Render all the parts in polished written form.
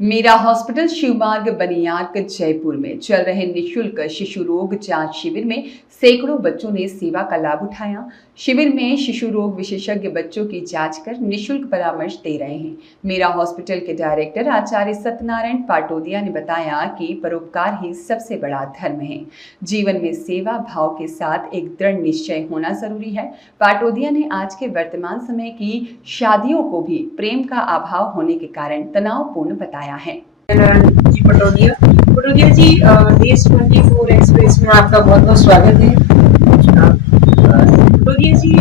Meera hospital शिवमार्ग बनियाक Jaipur में चल रहे निशुल्क शिशु रोग जांच शिविर में सैकड़ों बच्चों ने सेवा का लाभ उठाया। शिविर में शिशु रोग विशेषज्ञ बच्चों की जांच कर निशुल्क परामर्श दे रहे हैं। मीरा हॉस्पिटल के डायरेक्टर आचार्य सत्यनारायण पाटोदिया ने बताया कि परोपकार ही सबसे बड़ा धर्म है। जीवन में सेवा भाव के साथ एक दृढ़ निश्चय होना जरूरी है। पाटोदिया ने आज के वर्तमान समय की शादियों को भी प्रेम का अभाव होने के कारण तनावपूर्ण बताया है। जी पटोदिया जी, देश 24 एक्सप्रेस में आपका बहुत बहुत स्वागत है। पटोदिया जी,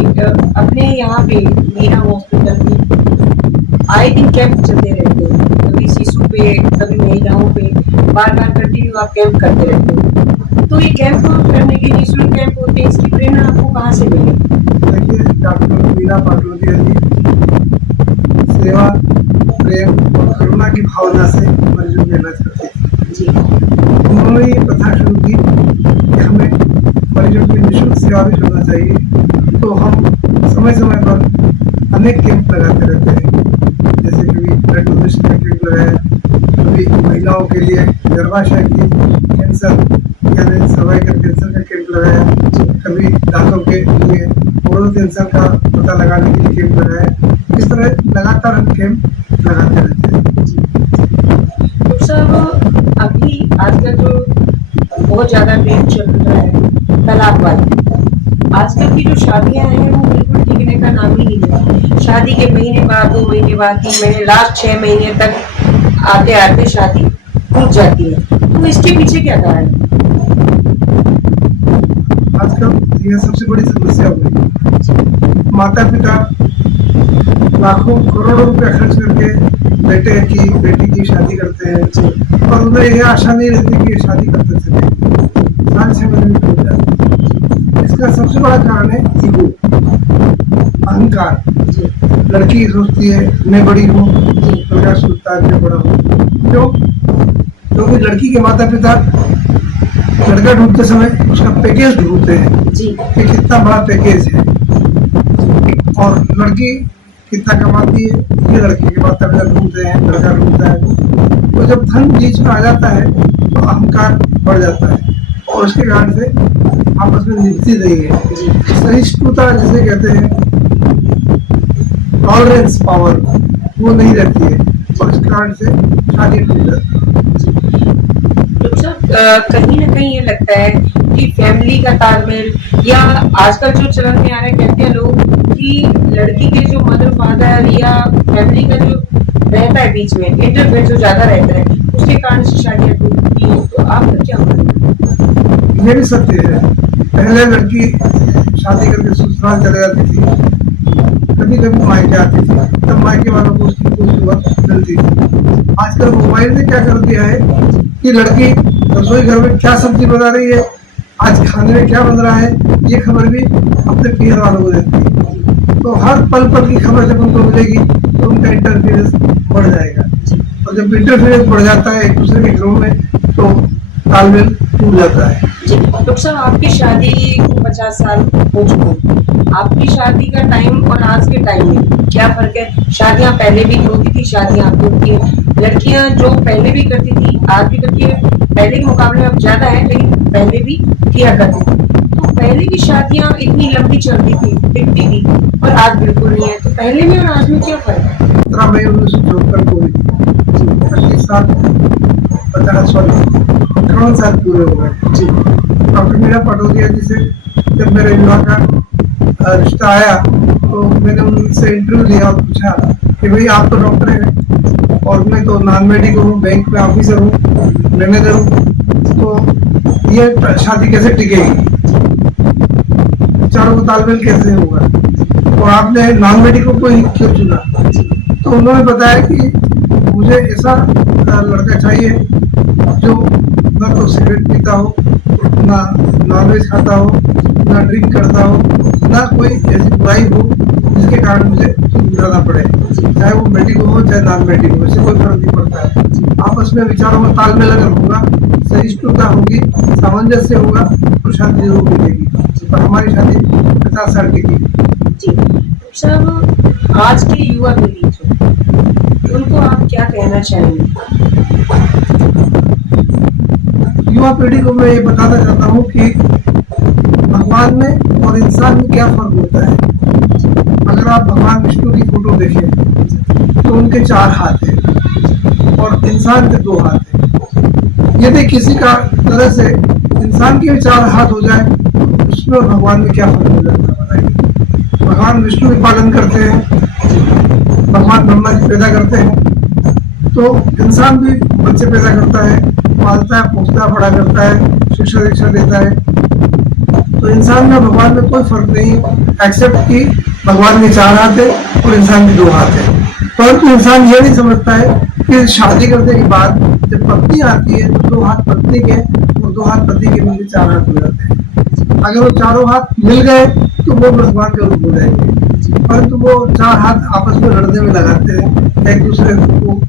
अपने यहाँ पे मीरा हॉस्पिटल में आए दिन कैंप चलते रहते हैं, कभी शिशु पे कभी महिलाओं पे, बार बार कंटिन्यू आप कैंप करते रहते हैं। तो ये कैंप करने के निःशुल्क कैंप होते हैं, इसकी प्रेरणा आपको कहाँ से मिली? देखिए, डॉक्टर मीरा पाटोदिया जी सेवा, प्रेम और करुणा की भावना से मरीजों की इलाज करते थे जी। उन्होंने ये प्रथा शुरू की कि हमें मरीजों की निःशुल्क सेवा भी करना चाहिए, तो हम समय समय पर अनेक कैंप लगाते रहते हैं। जैसे कभी ब्लड डोनेशन का कैंप लगाया, कभी महिलाओं के लिए गर्भाशय की कैंसर यानी सर्वाइकल कैंसर का कैंप लगाया, कभी दांतों के लिए ओरल कैंसर का पता लगाने के लिए कैंप लगाया। इस तरह लगातार हम कैंप लगाते रहते हैं। तो सर, अभी आजकल जो बहुत ज्यादा ट्रेंड चल रहा है तलाकवादी, आजकल की जो शादियां हैं वो बिल्कुल टिकने का नाम ही नहीं लेती। शादी के महीने बाद, 2 महीने बाद, 3 महीने, लास्ट 6 महीने तक आते आते शादी टूट जाती है। तो इसके पीछे क्या कारण है? आजकल यह सबसे बड़ी समस्या हो गई। माता पिता लाखों करोड़ों रुपए खर्च करके बेटे की बेटी की शादी करते हैं और उन्हें यह आशा नहीं रहती कि ये शादी करते थे 5-6 महीने में टूट जाए। इसका सबसे बड़ा कारण है ईगो, अहंकार। लड़की सोचती है मैं बड़ी हूँ, लड़का सोचता है मैं बड़ा हूँ। क्यों? क्योंकि लड़की के माता पिता लड़का ढूंढते समय उसका पैकेज ढूंढते हैं कि कितना बड़ा पैकेज है, और लड़की कितना कमाती है ये लड़की के माता पिता ढूंढते हैं, लड़का ढूंढता है। तो जब धन बीच में आ जाता है तो अहंकार बढ़ जाता है और उसके कारण से आपस में मिलती नहीं है। सहिष्णुता जिसे कहते हैं, टॉलरेंस पावर, वो नहीं रहती है और इस कारण से शादी टूट जाती है। कहीं ना कहीं ये लगता है कि फैमिली का तालमेल, या आजकल जो चलन में आ रहा है, कहते हैं लोग कि लड़की के जो मदर फादर या फैमिली का जो रहता है बीच में इंटरफेयर जो ज्यादा रहता है, उसके कारण से शादियां टूटती हैं। तो आपका क्या मानना? ये भी सत्य है। पहले लड़की शादी करके ससुराल चले जाती थी, कभी कभी मायके आती थी, तब मायके वालों को उसकी कोई जरूरत मिलती थी। आजकल मोबाइल ने क्या कर दिया है कि लड़की रसोई घर में क्या सब्जी बना रही है, आज खाने में क्या बन रहा है, ये खबर भी अपने पीर वालों को देती है। तो हर पल पल की खबर जब उनको मिलेगी तो उनका इंटरफेरेंस बढ़ जाएगा, और जब इंटरफेरेंस बढ़ जाता है एक दूसरे के घरों में तो तालमेल टूट जाता है। डॉक्टर साहब, आपकी शादी को 50 साल हो चुके, आपकी शादी का टाइम और आज के टाइम में क्या फर्क है? शादियां पहले भी होती थी, शादियां अब होती है। लड़कियां जो पहले भी करती थी आज भी करती है, पहले के मुकाबले अब ज्यादा है लेकिन पहले भी किया करती थी। तो पहले की शादियां इतनी लंबी चलती थी, टिकती थी, और आज बिल्कुल नहीं है। तो पहले में और आज में क्या फर्क है? 17 मई 1974 को 25 साल 58 साल पूरे हो गए। डॉक्टर मीरा पाटोदिया जी से जब मेरे विवाह का रिश्ता आया तो मैंने उनसे इंटरव्यू लिया और पूछा कि भाई आप तो डॉक्टर हैं और मैं तो नॉन मेडिकल हूँ, बैंक में ऑफिसर हूँ, मैनेजर हूँ, तो ये शादी कैसे टिकेगी, चारों को तालमेल कैसे होगा, और आपने नॉन मेडिकल को ही क्यों चुना? तो उन्होंने बताया कि मुझे ऐसा लड़का चाहिए जो ना तो सिगरेट पीता हो, ना नॉनवेज खाता हो, ना ड्रिंक करता हो, ना कोई ऐसी बुराई हो जिसके कारण मुझे गुजरना पड़े, चाहे वो मेडिकल हो चाहे नॉन मेडिकल हो, इससे कोई फर्क नहीं पड़ता है। आपस में विचारों में तालमेल अगर होगा, सहिष्णुता होगी, सामंजस्य होगा तो शादी जरूर मिलेगी। और हमारी शादी 50 साल की थी। जी साहब, आज के युवा पीढ़ी जो उनको आप क्या क्या कहना चाहेंगे? युवा पीढ़ी को मैं ये बताना चाहता हूँ कि भगवान में और इंसान में क्या फर्क होता है। अगर आप भगवान विष्णु की फोटो देखें तो उनके 4 हाथ हैं और इंसान के 2 हाथ हैं। यदि किसी का तरह से इंसान के भी 4 हाथ हो जाए तो उसमें और भगवान में क्या फर्क हो जाता है बताइए। भगवान विष्णु भी पालन करते हैं, भगवान ब्रह्मा जी पैदा करते हैं, तो इंसान भी बच्चे पैदा करता है, पालता है, पोसता, बड़ा करता है, शिक्षा दीक्षा देता है। तो इंसान में भगवान में कोई फर्क नहीं है, एक्सेप्ट कि भगवान के 4 हाथ है और इंसान के 2 हाथ है। परंतु इंसान ये नहीं समझता है कि शादी करने के बाद जब पत्नी आती है तो 2 हाथ पत्नी के और 2 हाथ पति के मिलकर 4 हाथ हो जाते हैं। अगर वो 4 हाथ मिल गए तो वो भगवान का रूप हो जाएंगे, परंतु वो 4 हाथ आपस में लड़ने में लगाते हैं, एक दूसरे को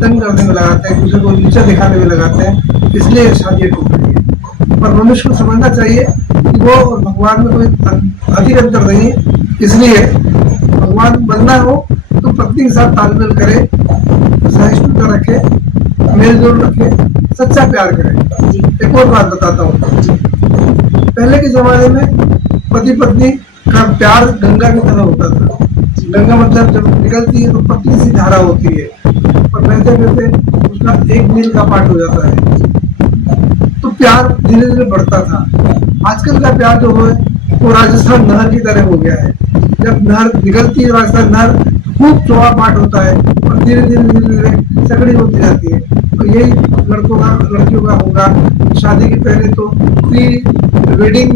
तंग करने में लगाते हैं, एक दूसरे को नीचा दिखाने में लगाते हैं, इसलिए शादी टूट रही है। पर मनुष्य को समझना चाहिए कि वो और भगवान में कोई अधिक अंतर नहीं है। इसलिए भगवान बनना हो तो पत्नी के साथ तालमेल करे, सहिष्णुता रखे, मेल जोल रखे, सच्चा प्यार करे। एक और बात बताता हूँ, पहले के जमाने में पति पत्नी का प्यार गंगा की तरह होता था। गंगा मतलब जब निकलती है तो पतली सी धारा होती है, पर बहते बहते उसका 1 मील का पार्ट हो जाता है, तो प्यार धीरे धीरे बढ़ता था। आजकल का प्यार जो है वो राजस्थान नहर की तरह हो गया है। जब नहर निकलती है राजस्थान नहर, खूब चौड़ा पार्ट होता है और धीरे धीरे धीरे धीरे सकड़ी होती जाती है। तो यही लड़कियों का होगा। शादी के पहले तो प्री वेडिंग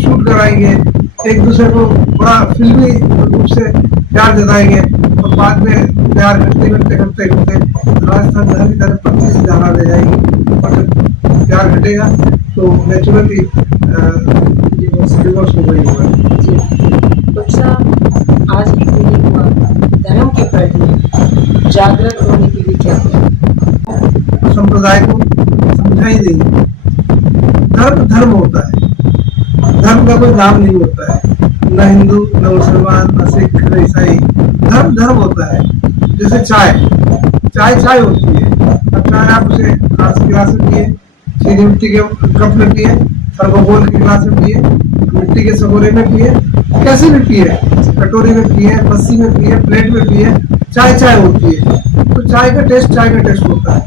शूट कराएंगे, एक दूसरे को बड़ा फिल्मी रूप से प्यार जताएंगे और बाद में प्यार करते करते करते करते राजस्थान नहर की तरह पतली सी धारा ले जाएगी और जब प्यार घटेगा तो नेचुरली डिवोर्स हो गई होगा। डॉक्टर साहब, आज की पीढ़ी को धर्म के प्रति जागृत होने के लिए क्या करें? संप्रदाय को समझा ही नहीं। धर्म धर्म होता है, धर्म का कोई नाम नहीं होता है, न हिंदू न मुसलमान न सिख न ईसाई। धर्म धर्म होता है। जैसे चाय चाय होती है, अब चाय आप उसे ग्लास गिलास में पिए, चीनी मिट्टी के कप में पिए, थर्मोकोल के गिलास में पिए, मिट्टी के सगोरे में पिए, कैसे भी पिए, कटोरी में पिए, बस्सी में पिए, प्लेट में पिए, चाय होती है। तो चाय का टेस्ट होता है।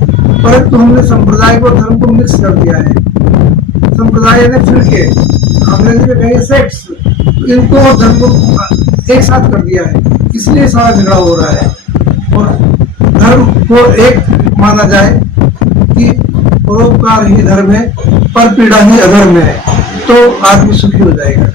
परंतु हमने संप्रदाय को धर्म को मिक्स कर दिया है। संप्रदाय ने फिरके, अंग्रेजी में कहेंगे सेक्ट्स, इनको और धर्म को एक साथ कर दिया है, इसलिए सारा झगड़ा हो रहा है। और धर्म को एक माना जाए कि परोपकार ही धर्म है, पर पीड़ा ही अधर्म है, तो आदमी सुखी हो जाएगा।